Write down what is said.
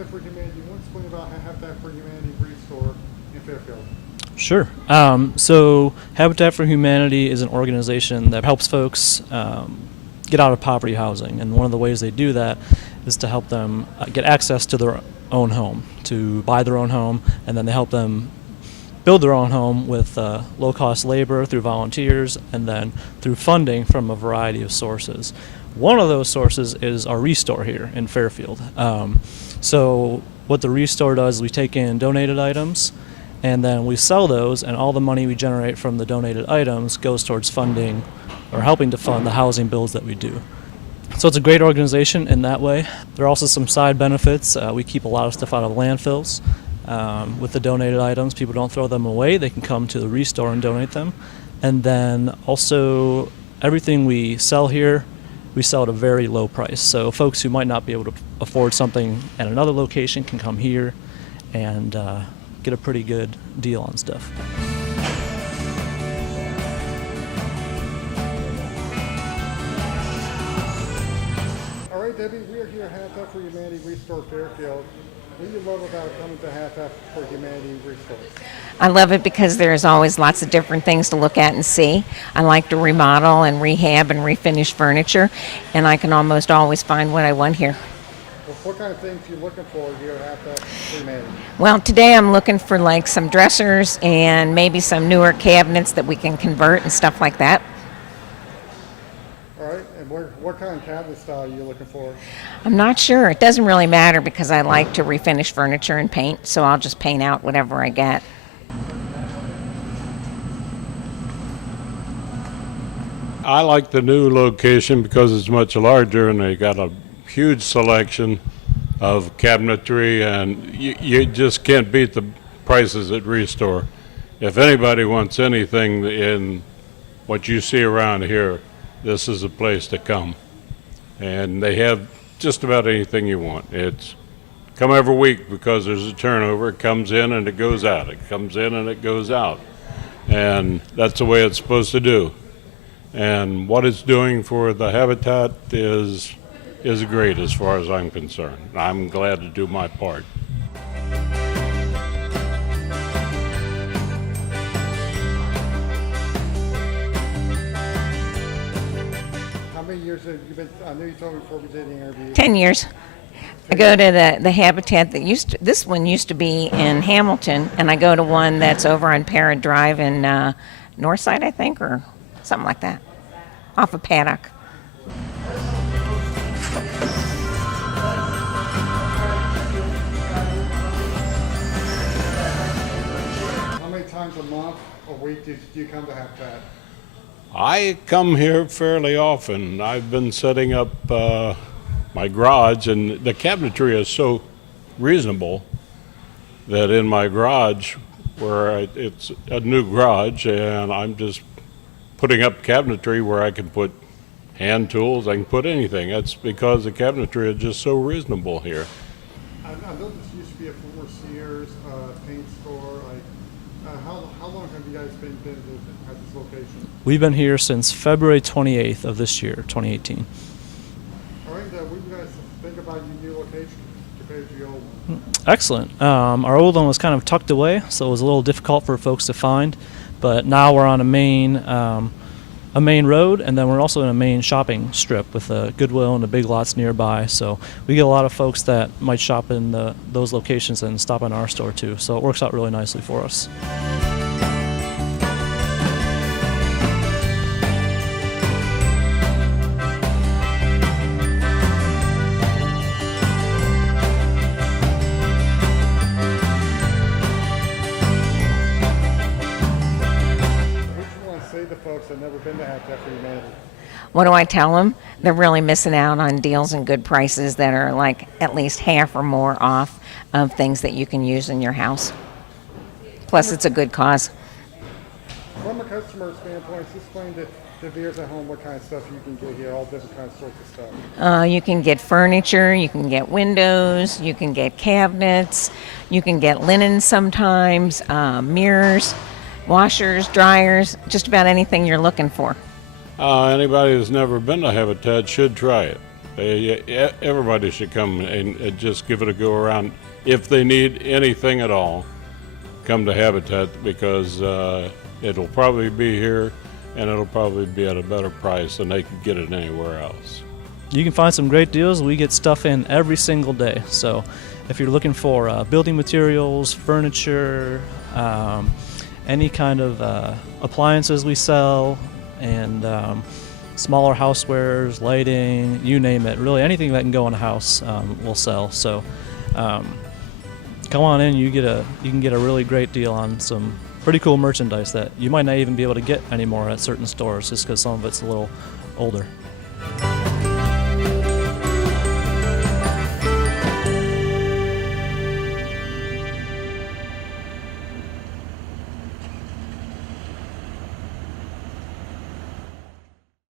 Habitat for Humanity. You want to explain about Habitat for Humanity Restore in Fairfield? Sure. So Habitat for Humanity is an organization that helps folks get out of poverty housing, and one of the ways they do that is to help them get access to their own home, to buy their own home, and then they help them build their own home with low-cost labor through volunteers and then through funding from a variety of sources. One of those sources is our Restore here in Fairfield. So what the Restore does is we take in donated items and then we sell those, and all the money we generate from the donated items goes towards funding or helping to fund the housing builds that we do. So it's a great organization in that way. There are also some side benefits. We keep a lot of stuff out of landfills. With the donated items, people don't throw them away. They can come to the Restore and donate them. And then also everything we sell here, we sell at a very low price. So folks who might not be able to afford something at another location can come here and get a pretty good deal on stuff. All right, Debbie, we are here at Habitat for Humanity Restore Fairfield. What do you love about coming to Habitat for Humanity Restore? I love it because there's always lots of different things to look at and see. I like to remodel and rehab and refinish furniture, and I can almost always find what I want here. Well, what kind of things are you looking for here at Habitat for Humanity? Well, today I'm looking for like some dressers and maybe some newer cabinets that we can convert and stuff like that. All right, and what kind of cabinet style are you looking for? I'm not sure. It doesn't really matter because I like to refinish furniture and paint, so I'll just paint out whatever I get. I like the new location because it's much larger and they got a huge selection of cabinetry, and you just can't beat the prices at Restore. If anybody wants anything in what you see around here, this is a place to come. And they have just about anything you want. It's come every week because there's a turnover. It comes in and it goes out. It comes in and it goes out. And that's the way it's supposed to do. And what it's doing for the habitat is great as far as I'm concerned. I'm glad to do my part. How many years have you been? I know you told me before we did the interview. 10 years. I go to the habitat that this one used to be in Hamilton, and I go to one that's over on Para Drive in Northside, I think, or something like that, off of Paddock. How many times a month or week do you come to Habitat? I come here fairly often. I've been setting up my garage, and the cabinetry is so reasonable that in my garage, where it's a new garage, and I'm just putting up cabinetry where I can put hand tools, I can put anything. That's because the cabinetry is just so reasonable here. I know this used to be a former Sears paint store. How long have you guys been at this location? We've been here since February 28th of this year, 2018. All right, what do you guys think about your new location compared to your old one? Excellent. Our old one was kind of tucked away, so it was a little difficult for folks to find. But now we're on a main road, and then we're also in a main shopping strip with a Goodwill and the Big Lots nearby. So we get a lot of folks that might shop in those locations and stop in our store too. So it works out really nicely for us. Folks that have never been to Habitat for Humanity. What do I tell them? They're really missing out on deals and good prices that are like at least half or more off of things that you can use in your house. Plus, it's a good cause. From a customer standpoint, just explain to the viewers at home what kind of stuff you can get here, all different kinds of sorts of stuff. You can get furniture, you can get windows, you can get cabinets, you can get linen sometimes, mirrors, washers, dryers, just about anything you're looking for. Anybody who's never been to Habitat should try it. Everybody should come and just give it a go around. If they need anything at all, come to Habitat, because it'll probably be here, and it'll probably be at a better price than they can get it anywhere else. You can find some great deals. We get stuff in every single day. So if you're looking for building materials, furniture, any kind of appliances we sell, and smaller housewares, lighting, you name it. Really anything that can go in a house we'll sell. So come on in. You can get a really great deal on some pretty cool merchandise that you might not even be able to get anymore at certain stores, just because some of it's a little older.